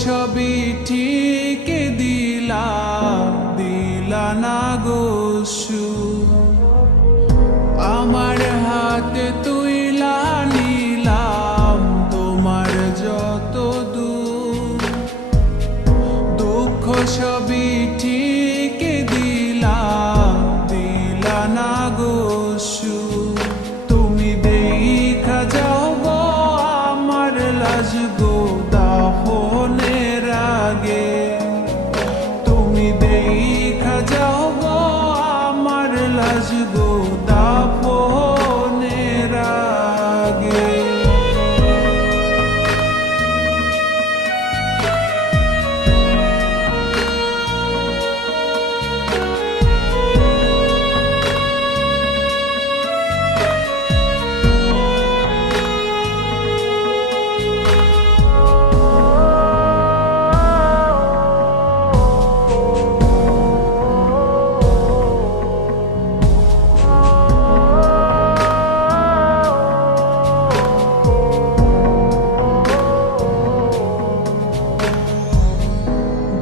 সবই ঠিক দিলা না গো সুখ। আমার হাতে তুইলা নিলাম তোমার যত দুঃখ সবই ঠিক দিলা না গো সুখ। তুমি দেখা যাও গো আমার লাজ গো দাফনের আগে। তুমি দেখা যাও গো আমার লাজ গো দাফনের আগে।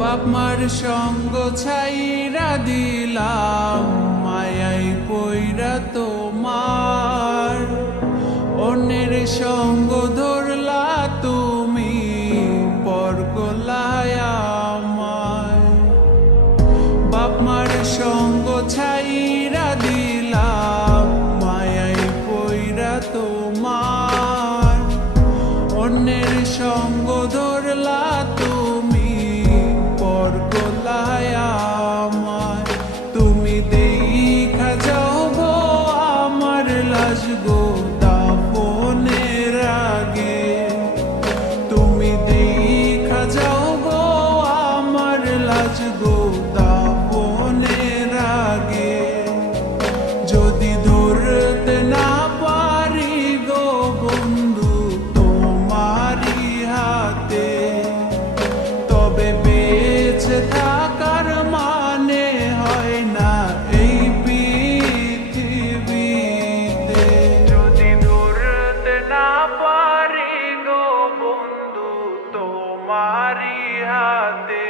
বাপ মার সঙ্গ ছাইরা দিলাম মায়াই পইরা তোমার। অন্যের সঙ্গ ধরলা তুমি পর করলায় আমায়। বাপ মার সঙ্গ ছাইরা দিলাম মায়াই পইরা তোমার। অন্যের সঙ্গ ধরলা তুমি পর করলায় আমায়। তুমি দেখা যাও গো আমার লাজ গো দাফনের আগে। তুমি দেখা যাও গো আমার লাজ গো দাফনের আগে। যদি ধরতে না পারি গো বন্ধু তোমারি হাতে, তবে বেঁচে থাকার মানে হয় না এই পৃথিবীতে। যদি ধরতে না পারি গো বন্ধু তোমারি হাতে,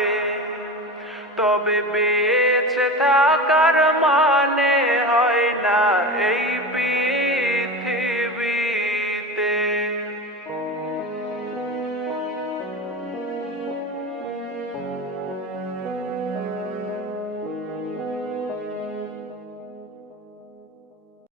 তবে বেঁচে থাকার মানে